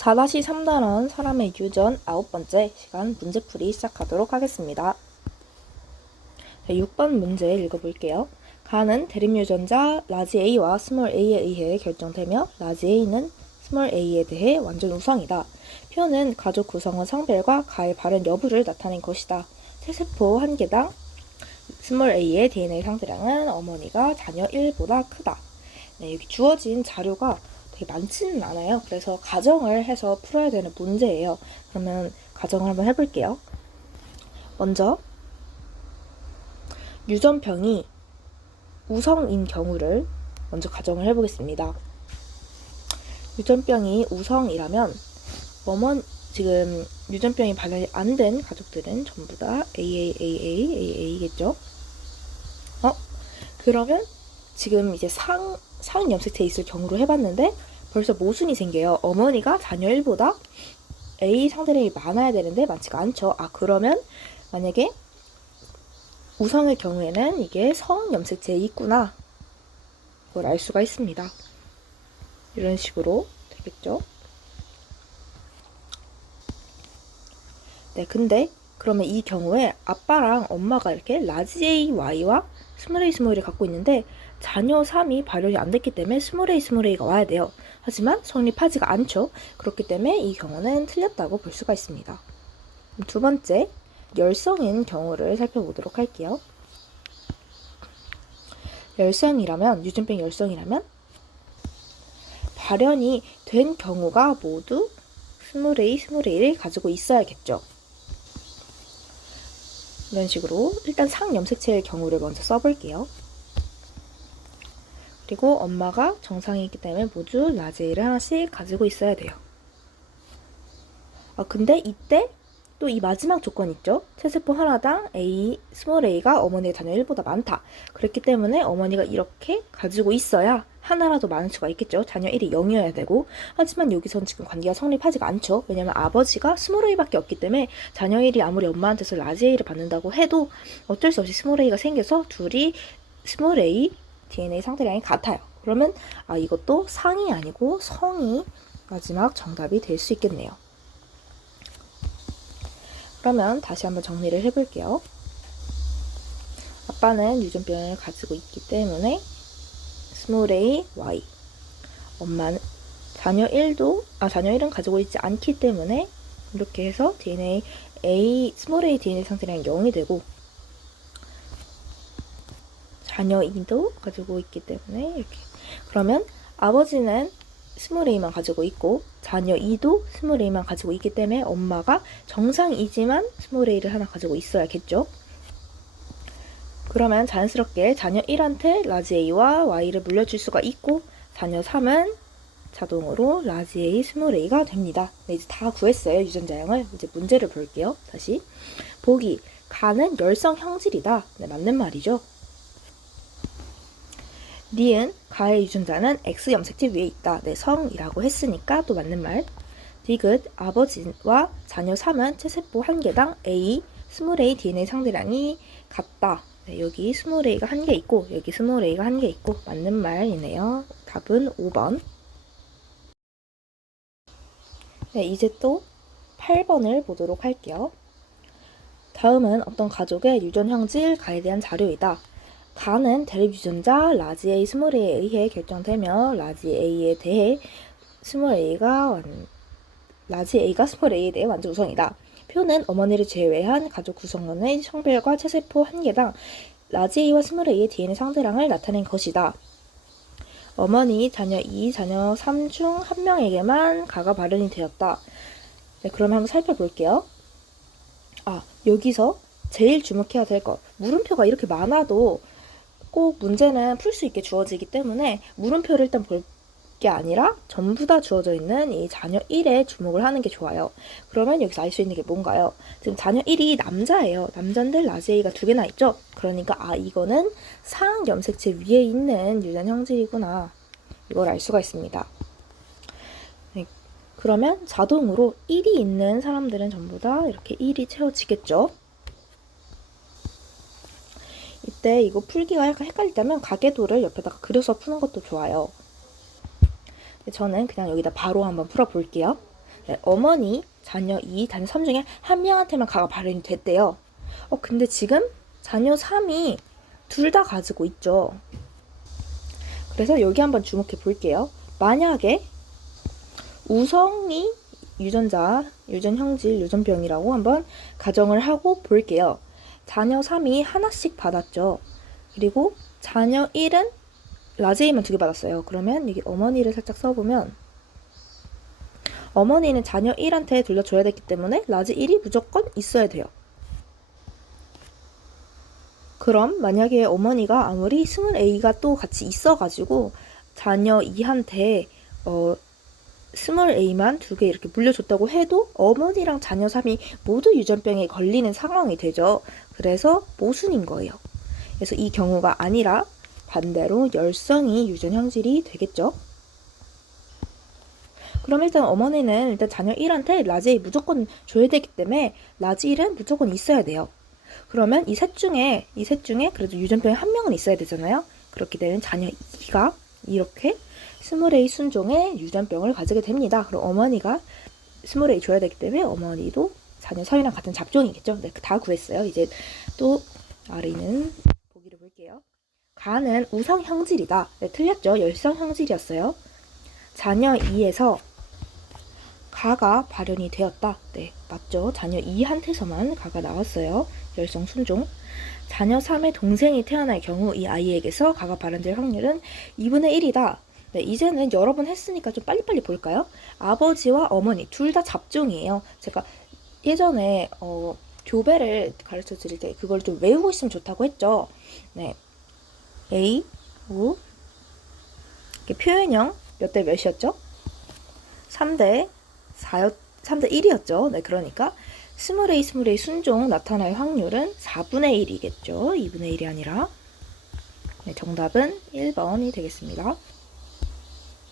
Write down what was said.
4-3단원 사람의 유전 아홉 번째 시간 문제풀이 시작하도록 하겠습니다. 자, 6번 문제 읽어볼게요. 가는 대립유전자 라지 A와 스몰 a에 의해 결정되며 라지 A는 스몰 a에 대해 완전 우성이다. 표는 가족 구성원 성별과 가의 발현 여부를 나타낸 것이다. 세세포 한 개당 스몰 a의 DNA 상대량은 어머니가 자녀 1보다 크다. 네, 여기 주어진 자료가 되게 많지는 않아요. 그래서 가정을 해서 풀어야 되는 문제예요. 그러면 가정을 한번 해볼게요. 먼저 유전병이 우성인 경우를 먼저 가정을 해보겠습니다. 유전병이 우성이라면 어먼 지금 유전병이 발현이 안 된 가족들은 전부 다 AAAA, AA겠죠? 어? 그러면 지금 이제 상, 상 염색체 있을 경우로 해봤는데 벌써 모순이 생겨요. 어머니가 자녀 1보다 A 상대량이 많아야 되는데 많지가 않죠. 아, 그러면 만약에 우성의 경우에는 이게 성 염색체에 있구나. 그걸 알 수가 있습니다. 이런 식으로 되겠죠. 네, 근데 그러면 이 경우에 아빠랑 엄마가 이렇게 라지 A, Y와 스몰 A, 스몰을 갖고 있는데 자녀 3이 발현이 안 됐기 때문에 스몰 A가 와야 돼요. 하지만 성립하지가 않죠. 그렇기 때문에 이 경우는 틀렸다고 볼 수가 있습니다. 두 번째, 열성인 경우를 살펴보도록 할게요. 열성이라면, 유전병 열성이라면 발현이 된 경우가 모두 스몰 A를 가지고 있어야겠죠. 이런 식으로 일단 상염색체의 경우를 먼저 써볼게요. 그리고 엄마가 정상이기 때문에 모두 라제이를 하나씩 가지고 있어야 돼요. 아, 근데 이때 또 이 마지막 조건 있죠? 체세포 하나당 A, 스몰 a가 어머니의 자녀 1보다 많다. 그렇기 때문에 어머니가 이렇게 가지고 있어야 하나라도 많을 수가 있겠죠. 자녀 1이 0이어야 되고. 하지만 여기선 지금 관계가 성립하지가 않죠. 왜냐면 아버지가 스몰 a밖에 없기 때문에 자녀 1이 아무리 엄마한테서 라지 a를 받는다고 해도 어쩔 수 없이 스몰 a가 생겨서 둘이 스몰 a DNA 상대량이 같아요. 그러면 아 이것도 상이 아니고 성이 마지막 정답이 될 수 있겠네요. 그러면 다시 한번 정리를 해볼게요. 아빠는 유전병을 가지고 있기 때문에 스몰 a, y. 엄마는 자녀 1도, 아, 자녀 1은 가지고 있지 않기 때문에 이렇게 해서 DNA, A, 스몰 a DNA 상태량이 0이 되고 자녀 2도 가지고 있기 때문에 이렇게. 그러면 아버지는 스몰 a만 가지고 있고 자녀 2도 스몰 a만 가지고 있기 때문에 엄마가 정상이지만 스몰 a를 하나 가지고 있어야겠죠. 그러면 자연스럽게 자녀 1한테 라지 a와 y를 물려줄 수가 있고 자녀 3은 자동으로 라지 a, 스몰 a가 됩니다. 네, 이제 다 구했어요 유전자 양을. 이제 문제를 볼게요. 다시 보기 가는 열성 형질이다. 네, 맞는 말이죠. 니은 가의 유전자는 X 염색체 위에 있다. 네, 성이라고 했으니까 또 맞는 말. 디귿 아버지와 자녀 3은 체세포 한 개당 A, 스몰 a DNA 상대량이 같다. 네, 여기 스몰 a가 한 개 있고 여기 스몰 a가 한 개 있고 맞는 말이네요. 답은 5번. 네, 이제 또 8번을 보도록 할게요. 다음은 어떤 가족의 유전 형질 가에 대한 자료이다. 가는 대립 유전자 라지 A 스몰 a에 의해 결정되며 라지 A에 대해 스몰 a가 완, 라지 A가 스몰 a에 대해 완전 우성이다. 표는 어머니를 제외한 가족 구성원의 성별과 체세포 한 개당 라지 A와 스몰 a의 DNA 상대량을 나타낸 것이다. 어머니, 자녀 2, 자녀 3 중 한 명에게만 가가 발현이 되었다. 네, 그러면 한번 살펴볼게요. 아, 여기서 제일 주목해야 될 것. 물음표가 이렇게 많아도 꼭 문제는 풀 수 있게 주어지기 때문에 물음표를 일단 볼 게 아니라 전부 다 주어져 있는 이 자녀 1에 주목을 하는 게 좋아요. 그러면 여기서 알 수 있는 게 뭔가요? 지금 자녀 1이 남자예요. 남자인데 라지에이가 두 개나 있죠? 그러니까 아 이거는 상 염색체 위에 있는 유전 형질이구나. 이걸 알 수가 있습니다. 네, 그러면 자동으로 1이 있는 사람들은 전부 다 이렇게 1이 채워지겠죠? 이 때 이거 풀기가 약간 헷갈리다면 가계도를 옆에다가 그려서 푸는 것도 좋아요. 저는 그냥 여기다 바로 한번 풀어볼게요. 네, 어머니, 자녀 2, 자녀 3 중에 한 명한테만 가가 발현이 됐대요. 어, 근데 지금 자녀 3이 둘 다 가지고 있죠. 그래서 여기 한번 주목해 볼게요. 만약에 우성이 유전자, 유전형질, 유전병이라고 한번 가정을 하고 볼게요. 자녀 3이 하나씩 받았죠. 그리고 자녀 1은 라제이만 두 개 받았어요. 그러면 여기 어머니를 살짝 써보면 어머니는 자녀 1한테 돌려줘야 되기 때문에 라지 1이 무조건 있어야 돼요. 그럼 만약에 어머니가 아무리 승은 A가 또 같이 있어가지고 자녀 2한테 어, 스몰 A만 두 개 이렇게 물려줬다고 해도 어머니랑 자녀 3이 모두 유전병에 걸리는 상황이 되죠. 그래서 모순인 거예요. 그래서 이 경우가 아니라 반대로 열성이 유전 형질이 되겠죠. 그럼 일단 어머니는 일단 자녀 1한테 라지 무조건 줘야 되기 때문에 라지 1은 무조건 있어야 돼요. 그러면 이 셋 중에 이 셋 중에 그래도 유전병이 한 명은 있어야 되잖아요. 그렇게 되면 자녀 2가 이렇게 스물A 순종의 유전병을 가지게 됩니다. 그럼 어머니가 스물A 줘야 되기 때문에 어머니도 자녀 3이랑 같은 잡종이겠죠. 네, 다 구했어요. 이제 또 아래 는 보기를 볼게요. 가는 우성 형질이다. 네, 틀렸죠. 열성 형질이었어요. 자녀 2에서 가가 발현이 되었다. 네, 맞죠. 자녀 2한테서만 가가 나왔어요. 열성 순종. 자녀 3의 동생이 태어날 경우 이 아이에게서 가가 발현될 확률은 2분의 1이다. 네, 이제는 여러 번 했으니까 좀 빨리빨리 볼까요? 아버지와 어머니 둘 다 잡종이에요. 제가 예전에 어, 교배를 가르쳐 드릴 때 그걸 좀 외우고 있으면 좋다고 했죠. 네. A, O, 이렇게 표현형 몇 대 몇이었죠? 3대 4였, 3대 1이었죠. 네, 그러니까 스물 A, 스물 A 순종 나타날 확률은 4분의 1이겠죠. 2분의 1이 아니라. 네, 정답은 1번이 되겠습니다.